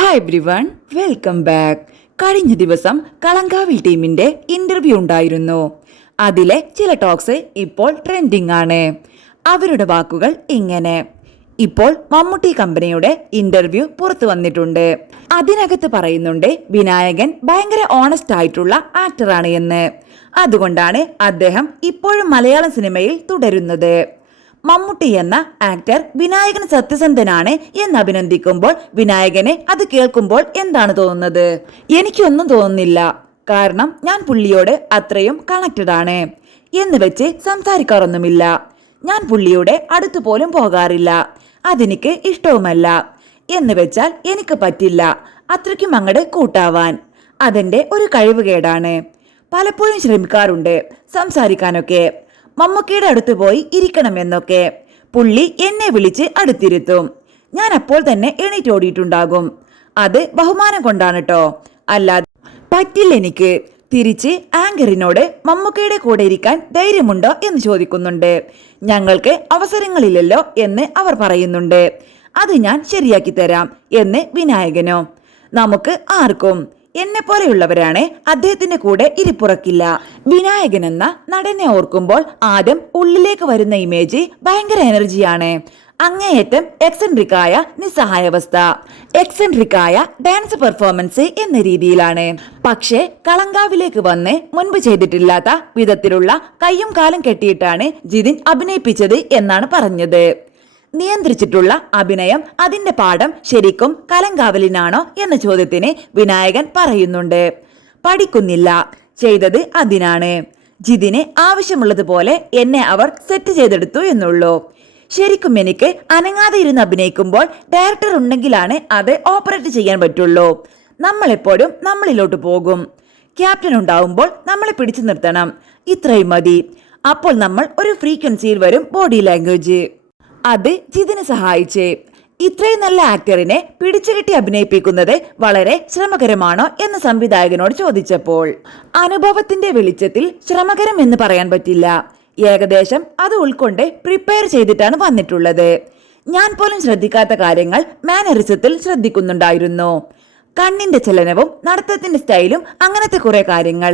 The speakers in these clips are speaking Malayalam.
Hi everyone, welcome back. കഴിഞ്ഞ ദിവസം കളങ്കാവിൽ ടീമിന്റെ ഇന്റർവ്യൂ ഉണ്ടായിരുന്നു. അതിലെ ചില ടോക്സ് ഇപ്പോൾ ട്രെൻഡിങ് ആണ്. അവരുടെ വാക്കുകൾ ഇങ്ങനെ: ഇപ്പോൾ മമ്മൂട്ടി കമ്പനിയുടെ ഇന്റർവ്യൂ പുറത്തു വന്നിട്ടുണ്ട്. അതിനകത്ത് പറയുന്നുണ്ട് വിനായകൻ ഭയങ്കര ഓണസ്റ്റ് ആയിട്ടുള്ള ആക്ടറാണ് എന്ന്. അതുകൊണ്ടാണ് അദ്ദേഹം ഇപ്പോഴും മലയാളം സിനിമയിൽ തുടരുന്നത്. മമ്മൂട്ടി എന്ന ആക്ടർ വിനായകൻ സത്യസന്ധനാണ് എന്ന് അഭിനന്ദിക്കുമ്പോൾ വിനായകനെ അത് കേൾക്കുമ്പോൾ എന്താണ് തോന്നുന്നത്? എനിക്കൊന്നും തോന്നുന്നില്ല. കാരണം ഞാൻ പുള്ളിയോട് അത്രയും കണക്റ്റഡ് ആണ്. എന്ന് വെച്ച് സംസാരിക്കാറൊന്നുമില്ല. ഞാൻ പുള്ളിയുടെ അടുത്തു പോലും പോകാറില്ല. അതെനിക്ക് ഇഷ്ടവുമല്ല. എന്ന് വെച്ചാൽ എനിക്ക് പറ്റില്ല അത്രയ്ക്കും അങ്ങട് കൂട്ടാവാൻ. അതെന്റെ ഒരു കഴിവുകേടാണ്. പലപ്പോഴും ശ്രമിക്കാറുണ്ട് സംസാരിക്കാനൊക്കെ, മമ്മൂക്കയുടെ അടുത്ത് പോയി ഇരിക്കണമെന്നൊക്കെ. പുള്ളി എന്നെ വിളിച്ച് അടുത്തിരുത്തും. ഞാൻ അപ്പോൾ തന്നെ എണീറ്റോടിയിട്ടുണ്ടാകും. അത് ബഹുമാനം കൊണ്ടാണ് കേട്ടോ, അല്ലാതെ പറ്റില്ല എനിക്ക്. തിരിച്ച് ആങ്കറിനോട് മമ്മൂക്കയുടെ കൂടെ ഇരിക്കാൻ ധൈര്യമുണ്ടോ എന്ന് ചോദിക്കുന്നുണ്ട്. ഞങ്ങൾക്ക് അവസരങ്ങളില്ലല്ലോ എന്ന് അവർ പറയുന്നുണ്ട്. അത് ഞാൻ ശരിയാക്കി തരാം എന്ന് വിനായകനോ. നമുക്ക് ആർക്കും എന്നെ പോലെയുള്ളവരാണ് അദ്ദേഹത്തിന്റെ കൂടെ ഇരിപ്പുറക്കില്ല. വിനായകൻ എന്ന നടനെ ഓർക്കുമ്പോൾ ആദ്യം ഉള്ളിലേക്ക് വരുന്ന ഇമേജ് ഭയങ്കര എനർജിയാണ്. അങ്ങേയറ്റം എക്സെൻട്രിക്കായ നിസ്സഹായാവസ്ഥ, എക്സെൻട്രിക്കായ ഡാൻസ് പെർഫോമൻസ് എന്ന രീതിയിലാണ്. പക്ഷേ കളങ്കാവിലേക്ക് വന്ന് മുൻപ് ചെയ്തിട്ടില്ലാത്ത വിധത്തിലുള്ള കയ്യും കാലും കെട്ടിയിട്ടാണ് ജിതിൻ അഭിനയിപ്പിച്ചത് എന്നാണ് പറഞ്ഞത്. നിയന്ത്രിച്ചിട്ടുള്ള അഭിനയം, അതിന്റെ പാഠം ശരിക്കും കലങ്കാവലിനാണോ എന്ന ചോദ്യത്തിന് വിനായകൻ പറയുന്നുണ്ട്, പഠിക്കുന്നില്ല, ചെയ്തത് അതിനാണ്. ജിതിന് ആവശ്യമുള്ളതുപോലെ എന്നെ അവർ സെറ്റ് ചെയ്തെടുത്തു എന്നുള്ളൂ. ശരിക്കും എനിക്ക് അനങ്ങാതെ ഇരുന്ന് അഭിനയിക്കുമ്പോൾ ഡയറക്ടർ ഉണ്ടെങ്കിലാണ് അത് ഓപ്പറേറ്റ് ചെയ്യാൻ പറ്റുള്ളൂ. നമ്മളെപ്പോഴും നമ്മളിലോട്ട് പോകും. ക്യാപ്റ്റൻ ഉണ്ടാവുമ്പോൾ നമ്മളെ പിടിച്ചു നിർത്തണം. ഇത്രയും മതി. അപ്പോൾ നമ്മൾ ഒരു ഫ്രീക്വൻസിയിൽ വരും ബോഡി ലാംഗ്വേജ്. അത് ജിതിനെ സഹായിച്ചേ. ഇത്രയും നല്ല ആക്ടറിനെ പിടിച്ചുകെട്ടി അഭിനയിപ്പിക്കുന്നത് വളരെ ശ്രമകരമാണോ എന്ന് സംവിധായകനോട് ചോദിച്ചപ്പോൾ അനുഭവത്തിന്റെ വെളിച്ചത്തിൽ ശ്രമകരം എന്ന് പറയാൻ പറ്റില്ല. ഏകദേശം അത് ഉൾക്കൊണ്ട് പ്രിപ്പയർ ചെയ്തിട്ടാണ് വന്നിട്ടുള്ളത്. ഞാൻ പോലും ശ്രദ്ധിക്കാത്ത കാര്യങ്ങൾ മാനറിസത്തിൽ ശ്രദ്ധിക്കുന്നുണ്ടായിരുന്നു. കണ്ണിന്റെ ചലനവും നടത്തത്തിന്റെ സ്റ്റൈലും, അങ്ങനത്തെ കുറെ കാര്യങ്ങൾ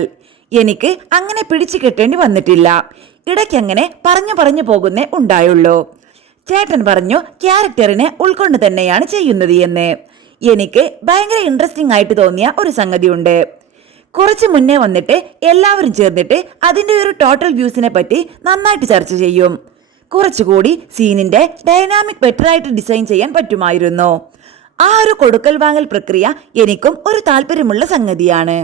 എനിക്ക് അങ്ങനെ പിടിച്ചു കെട്ടേണ്ടി വന്നിട്ടില്ല. ഇടയ്ക്ക് അങ്ങനെ പറഞ്ഞു പോകുന്നേ ഉണ്ടായുള്ളൂ. ചേട്ടൻ പറഞ്ഞു ക്യാരക്ടറിനെ ഉൾക്കൊണ്ട് തന്നെയാണ് ചെയ്യുന്നത് എന്ന്. എനിക്ക് ഭയങ്കര ഇൻട്രസ്റ്റിംഗ് ആയിട്ട് തോന്നിയ ഒരു സംഗതിയുണ്ട്. കുറച്ച് മുന്നേ വന്നിട്ട് എല്ലാവരും ചേർന്നിട്ട് അതിന്റെ ഒരു ടോട്ടൽ വ്യൂസിനെ പറ്റി നന്നായിട്ട് ചർച്ച ചെയ്യും. കുറച്ചുകൂടി സീനിന്റെ ഡൈനാമിക് ബെറ്റർ ആയിട്ട് ഡിസൈൻ ചെയ്യാൻ പറ്റുമായിരുന്നു. ആ ഒരു കൊടുക്കൽ വാങ്ങൽ പ്രക്രിയ എനിക്കും ഒരു താല്പര്യമുള്ള സംഗതിയാണ്.